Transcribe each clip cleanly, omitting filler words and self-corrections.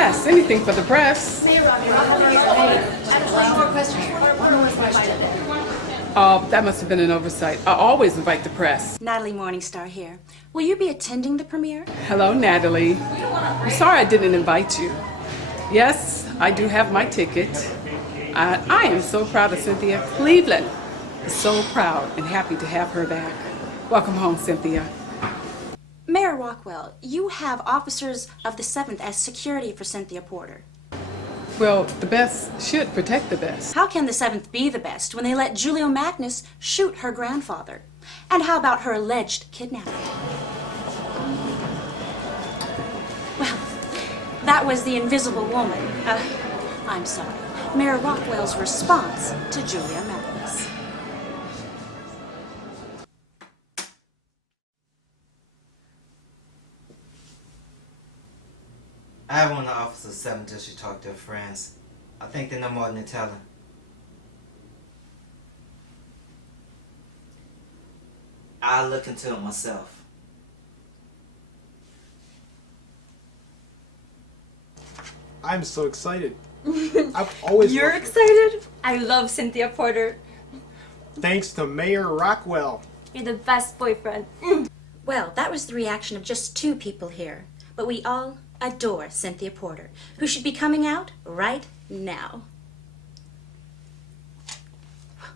Yes, anything for the press. One more question. That must have been an oversight. I always invite the press. Natalie Morningstar here. Will you be attending the premiere? Hello, Natalie. I'm sorry I didn't invite you. Yes, I do have my ticket. I am so proud of Cynthia. Cleveland is so proud and happy to have her back. Welcome home, Cynthia. Mayor Rockwell, you have officers of the 7th as security for Cynthia Porter. Well, the best should protect the best. How can the 7th be the best when they let Julio Magnus shoot her grandfather? And how about her alleged kidnapping? Well, that was the Invisible Woman. I'm sorry. Mayor Rockwell's response to Julia Magnus. I have one of the officers 7 District talk to their friends. I think they know more than they're telling. I'll look into it myself. I'm so excited. I've always You're loved her. excited? I love Cynthia Porter. Thanks to Mayor Rockwell. You're the best boyfriend. Well, that was the reaction of just 2 people here. But we all adore Cynthia Porter, who should be coming out right now.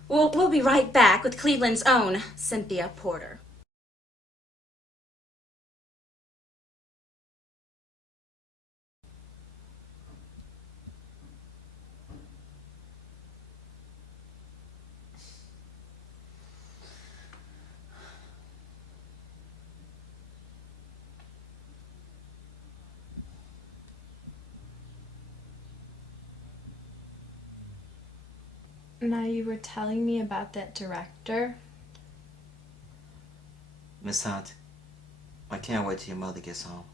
We'll be right back with Cleveland's own Cynthia Porter. Now you were telling me about that director. Miss Hunt, I can't wait till your mother gets home.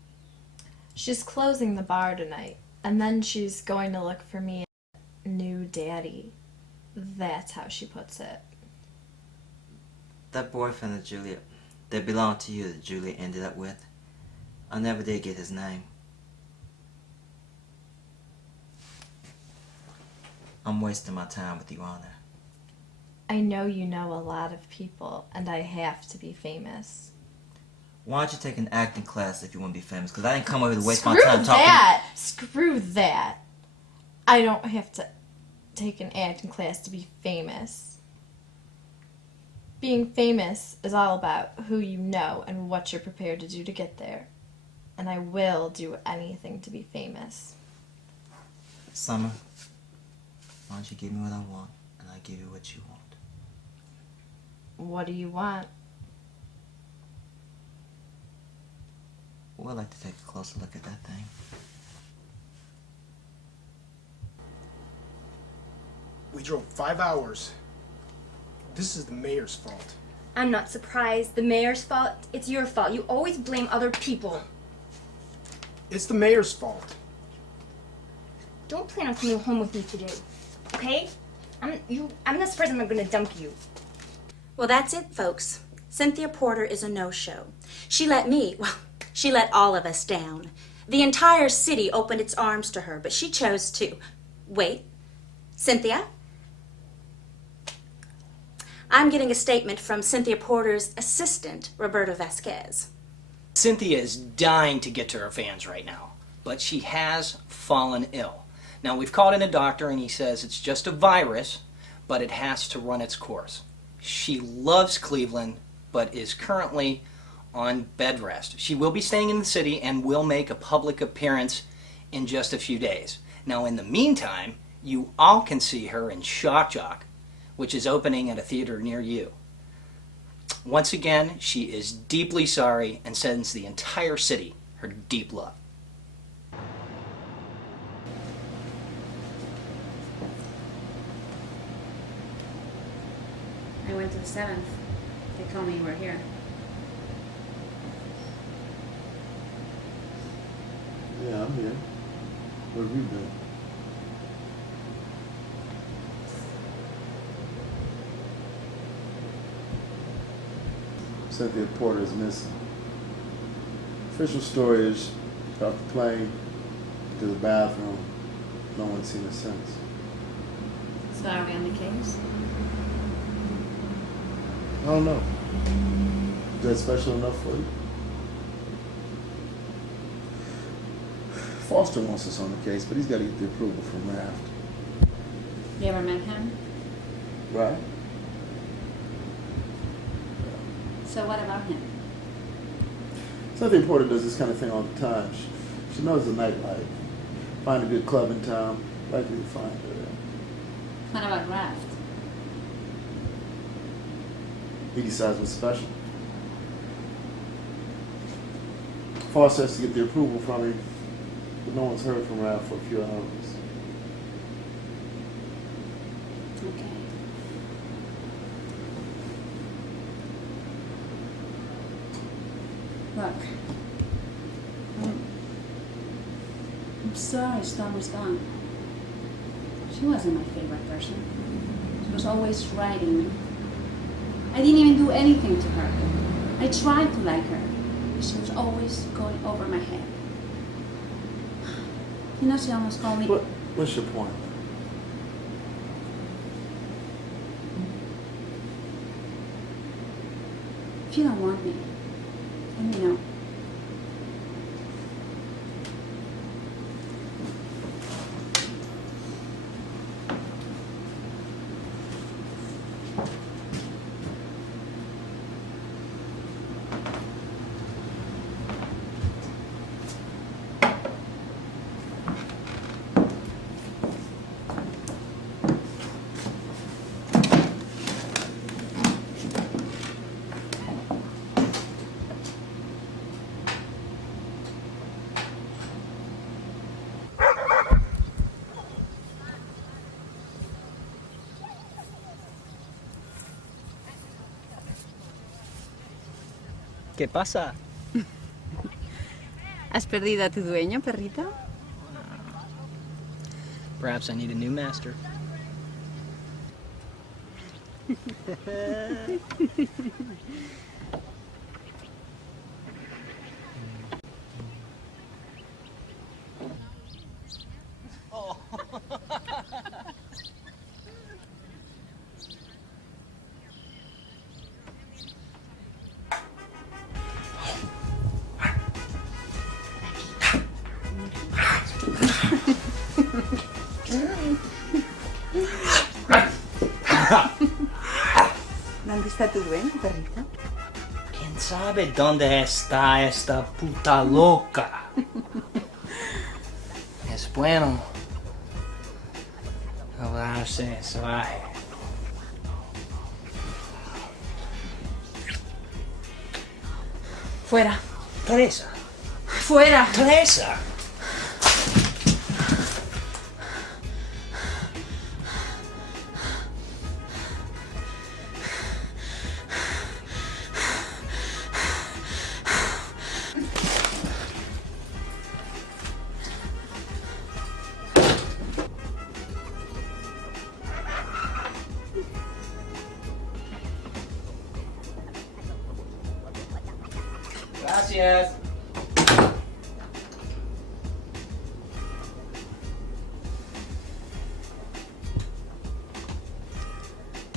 She's closing the bar tonight, and then she's going to look for me a new daddy. That's how she puts it. That boyfriend of Julia, that belonged to you that Julia ended up with, I never did get his name. I'm wasting my time with you on there. I know you know a lot of people, and I have to be famous. Why don't you take an acting class if you want to be famous? Because I didn't come over to waste Screw my time talking. Screw that! I don't have to take an acting class to be famous. Being famous is all about who you know and what you're prepared to do to get there. And I will do anything to be famous. Summer, why don't you give me what I want, and I give you what you want. What do you want? Well, I'd like to take a closer look at that thing. We drove 5 hours. This is the mayor's fault. I'm not surprised. The mayor's fault. It's your fault. You always blame other people. It's the mayor's fault. Don't plan on coming home with me today, okay? I'm not surprised I'm not gonna dump you. Well, that's it, folks. Cynthia Porter is a no-show. She let all of us down. The entire city opened its arms to her, but she chose to. Wait, Cynthia? I'm getting a statement from Cynthia Porter's assistant, Roberto Vasquez. Cynthia is dying to get to her fans right now, but she has fallen ill. Now, we've called in a doctor, and he says it's just a virus, but it has to run its course. She loves Cleveland, but is currently on bed rest. She will be staying in the city and will make a public appearance in just a few days. Now, in the meantime, you all can see her in Shock Jock, which is opening at a theater near you. Once again, she is deeply sorry and sends the entire city her deep love. I went to the 7th. They told me you were here. Yeah, I'm here. Where have you been? Cynthia Porter is missing. Official story is she got off the plane, to the bathroom. No one's seen her since. So are we on the case? I don't know. Is that special enough for you? Foster wants us on the case, but he's got to get the approval from Raft. You ever met him? Right? So what about him? Cynthia Porter does this kind of thing all the time. She knows the nightlife. Find a good club in town, likely to find her there. What about Raft? He decides what's special. Foster has to get the approval from him, but no one's heard from Raft for a few hours. Okay. Look. I'm sorry Storm was gone. She wasn't my favorite person. She was always writing me. I didn't even do anything to her. I tried to like her. But she was always going over my head. You know, she almost called me... What's your point? If you don't want me, let me know. ¿Qué pasa? ¿Has perdido a tu dueño, perrito? Perhaps I need a new master. ¿Dónde está tu dueño, perrito? ¿Quién sabe dónde está esta puta loca? Es bueno hablarse suave. Fuera. Teresa. Fuera. Teresa. Gracias.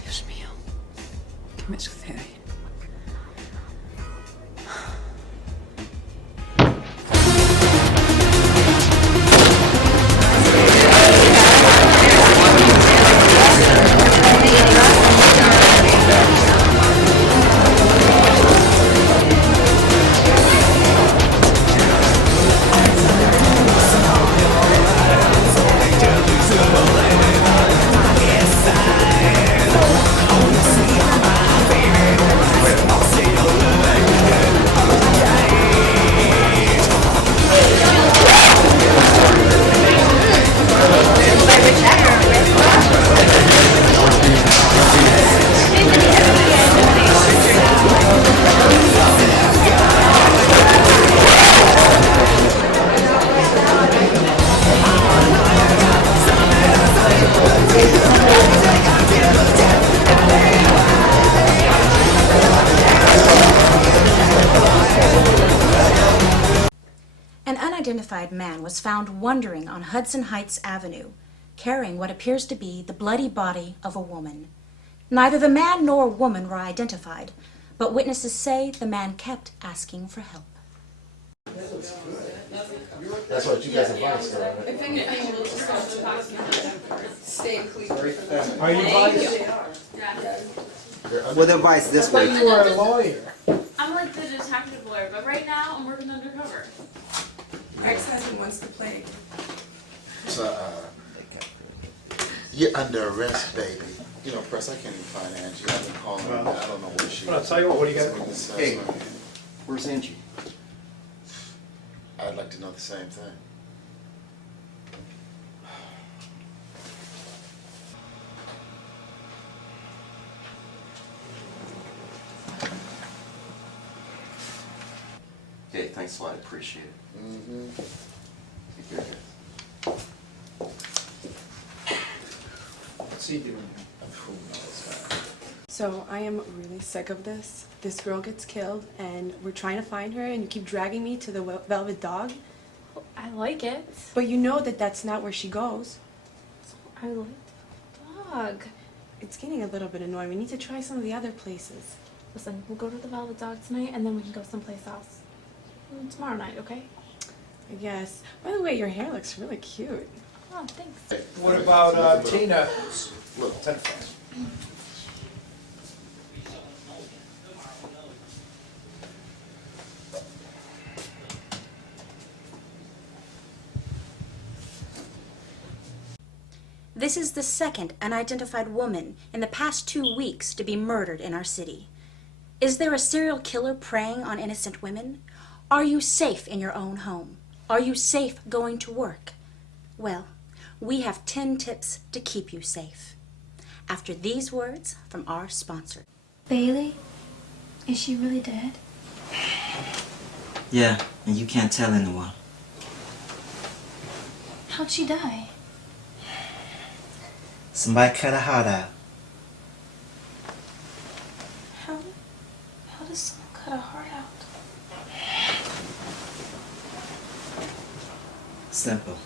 Dios mío, ¿qué me sucede? unidentified man was found wandering on Hudson Heights Avenue, carrying what appears to be the bloody body of a woman. Neither the man nor woman were identified, but witnesses say the man kept asking for help. That's what you guys advise, right? If anything, we'll just have to talk to him. Stay in Cleveland. Are you advised? With advice this I way. thought you were a lawyer. I'm like the detective lawyer, but right now I'm working undercover. Ex-husband wants to play. So, you're under arrest, baby. You know, Press, I can't even find Angie. I've been calling her. I don't know where she is. I'll tell you what do you got? Hey, Where's Angie? I'd like to know the same thing. Hey, thanks a lot. I appreciate it. Mm-hmm. Take care, guys. What's he doing? Who knows, man. So I am really sick of this. This girl gets killed and we're trying to find her and you keep dragging me to the Velvet Dog. I like it. But you know that that's not where she goes. I like the dog. It's getting a little bit annoying. We need to try some of the other places. Listen, we'll go to the Velvet Dog tonight and then we can go someplace else. Tomorrow night, okay? I guess. By the way, your hair looks really cute. Oh, thanks. What about Tina? Look, Tennis. This is the second unidentified woman in the past 2 weeks to be murdered in our city. Is there a serial killer preying on innocent women? Are you safe in your own home? Are you safe going to work? Well, we have 10 tips to keep you safe. After these words from our sponsor. Bailey? Is she really dead? Yeah, and you can't tell anyone. How'd she die? Somebody cut her heart out. How does someone cut a heart out? Simple.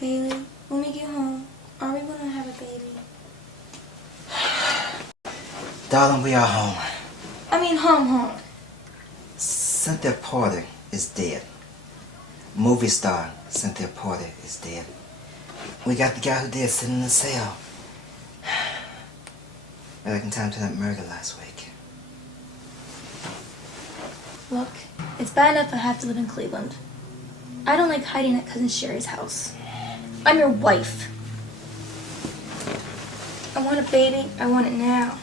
Bailey, when we get home, are we gonna have a baby? Darling, we are home. I mean home. Cynthia Porter is dead. Movie star Cynthia Porter is dead. We got the guy who did sit in the cell. Back in time to that murder last week. Look, it's bad enough I have to live in Cleveland. I don't like hiding at Cousin Sherry's house. I'm your wife. I want a baby. I want it now.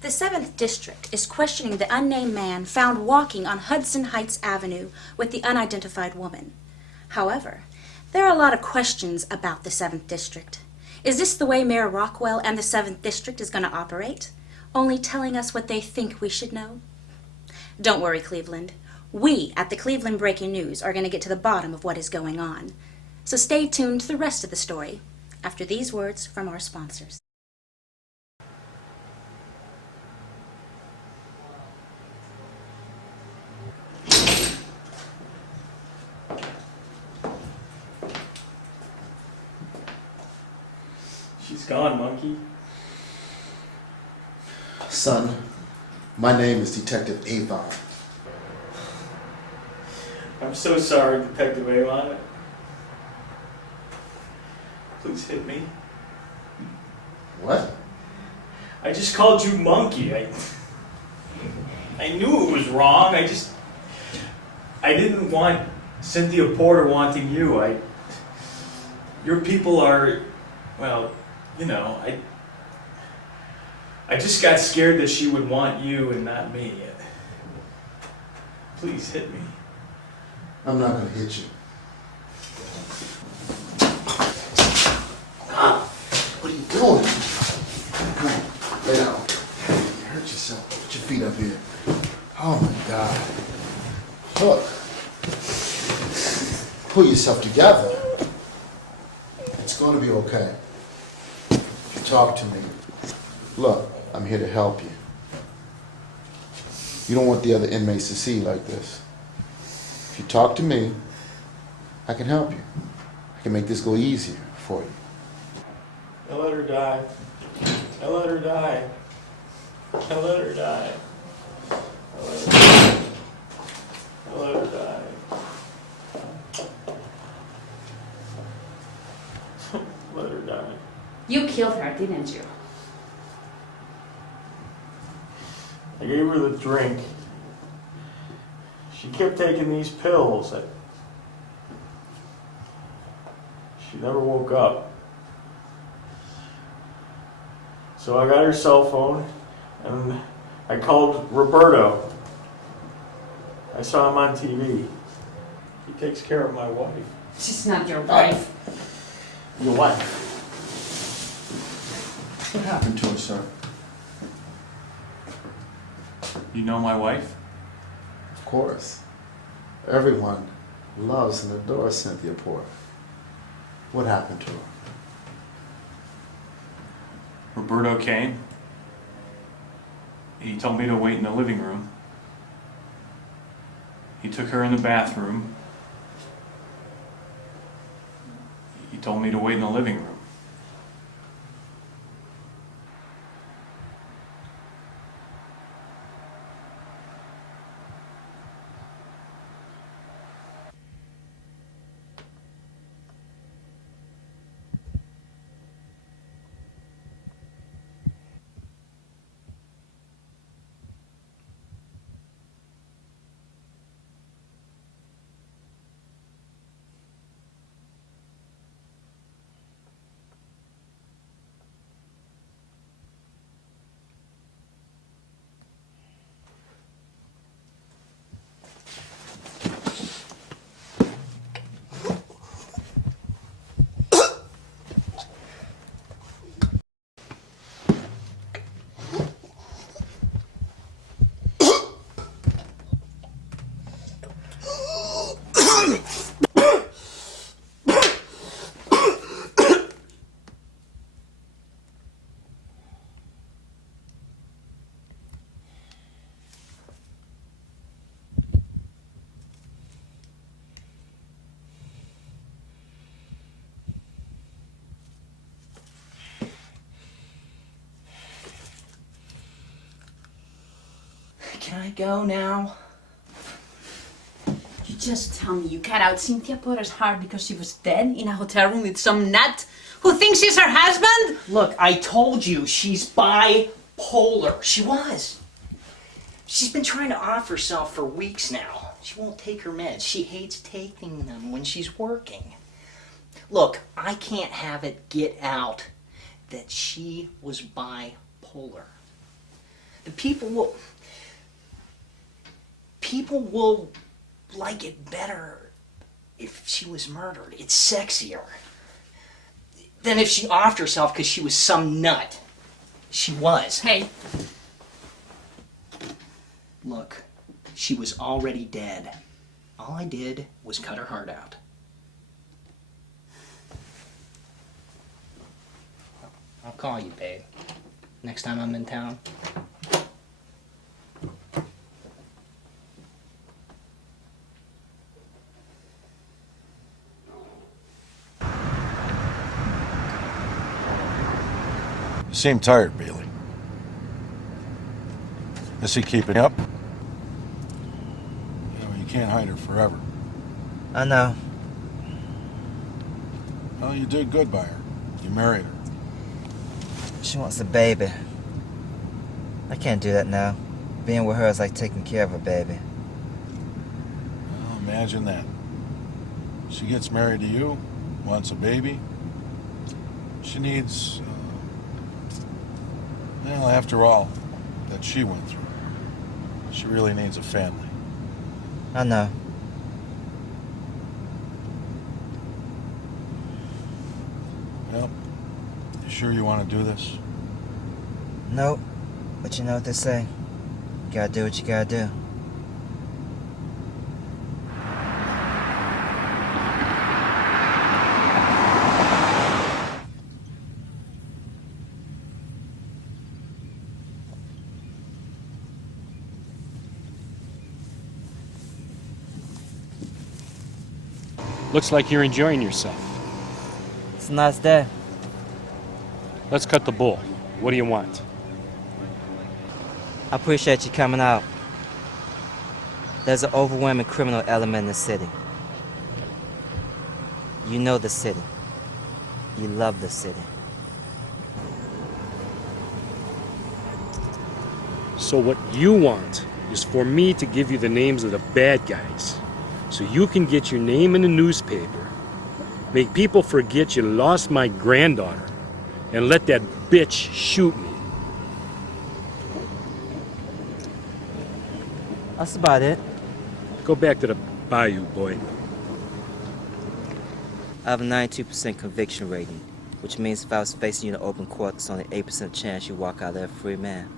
The 7th District is questioning the unnamed man found walking on Hudson Heights Avenue with the unidentified woman. However, there are a lot of questions about the 7th District. Is this the way Mayor Rockwell and the 7th District is going to operate? Only telling us what they think we should know? Don't worry, Cleveland. We at the Cleveland Breaking News are going to get to the bottom of what is going on. So stay tuned to the rest of the story after these words from our sponsors. She's gone, monkey. son, my name is Detective Avon. I'm so sorry, Detective Avon. Please hit me. What? I just called you monkey. I knew it was wrong. I didn't want Cynthia Porter wanting you. Your people are, well, you know, I just got scared that she would want you and not me. Please hit me. I'm not gonna hit you. What are you doing? Come on, lay down. You hurt yourself. Put your feet up here. Oh my God. Look. Pull yourself together. It's gonna be okay. talk to me. Look, I'm here to help you. You don't want the other inmates to see you like this. If you talk to me, I can help you. I can make this go easier for you. I let her die. I let her die. I let her die. I let her die. I let her die. Let her die. You killed her, didn't you? I gave her the drink. She kept taking these pills. She never woke up. So I got her cell phone and I called Roberto. I saw him on TV. He takes care of my wife. She's not your wife. Your wife? What happened to her, sir? You know my wife? Of course. Everyone loves and adores Cynthia Porter. What happened to her? Roberto came. He told me to wait in the living room. He took her in the bathroom. He told me to wait in the living room. Can I go now? You just tell me you cut out Cynthia Porter's heart because she was dead in a hotel room with some nut who thinks she's her husband? Look, I told you she's bipolar. She was. She's been trying to off herself for weeks now. She won't take her meds. She hates taking them when she's working. Look, I can't have it get out that she was bipolar. The people will like it better if she was murdered. It's sexier than if she offed herself because she was some nut. She was. Hey. Look, she was already dead. All I did was cut her heart out. I'll call you, babe. Next time I'm in town. You seem tired, Bailey. Is he keeping up? You know, you can't hide her forever. I know. Well, you did good by her. You married her. She wants a baby. I can't do that now. Being with her is like taking care of a baby. Well, imagine that. She gets married to you, wants a baby. She needs, well, after all that she went through, she really needs a family. I know. Well, you sure you want to do this? Nope. But you know what they say. You gotta do what you gotta do. Looks like you're enjoying yourself. It's a nice day. Let's cut the bull. What do you want? I appreciate you coming out. There's an overwhelming criminal element in the city. You know the city. You love the city. So what you want is for me to give you the names of the bad guys, so you can get your name in the newspaper, make people forget you lost my granddaughter, and let that bitch shoot me. That's about it. Go back to the bayou, boy. I have a 92% conviction rating, which means if I was facing you in open court, there's only 8% chance you walk out there a free man.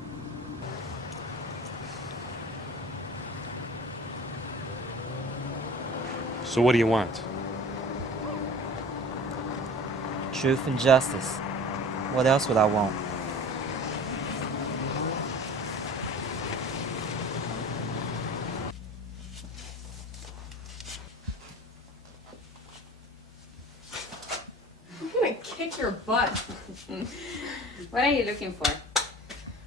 So what do you want? Truth and justice. What else would I want? I'm gonna kick your butt. What are you looking for?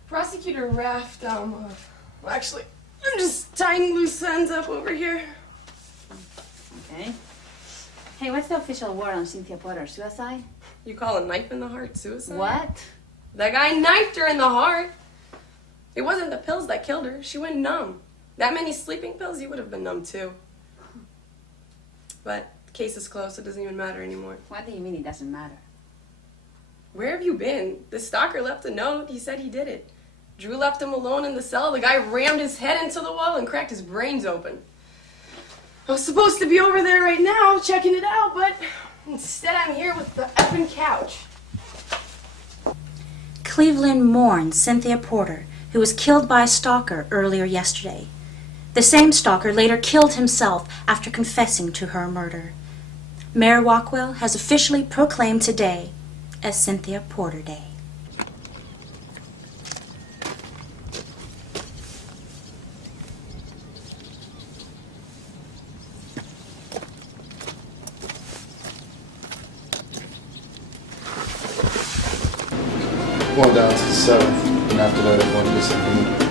Prosecutor Raft, well, actually, I'm just tying loose ends up over here. Okay. Hey, what's the official word on Cynthia Porter? Suicide? You call a knife in the heart suicide? What? That guy knifed her in the heart. It wasn't the pills that killed her. She went numb. That many sleeping pills, you would have been numb too. But the case is closed, so it doesn't even matter anymore. What do you mean it doesn't matter? Where have you been? The stalker left a note. He said he did it. Drew left him alone in the cell. The guy rammed his head into the wall and cracked his brains open. I was supposed to be over there right now checking it out, but instead I'm here with the effing couch. Cleveland mourns Cynthia Porter, who was killed by a stalker earlier yesterday. The same stalker later killed himself after confessing to her murder. Mayor Walkwell has officially proclaimed today as Cynthia Porter Day. Going down to the 7th, and after that, I'm going to listen to me.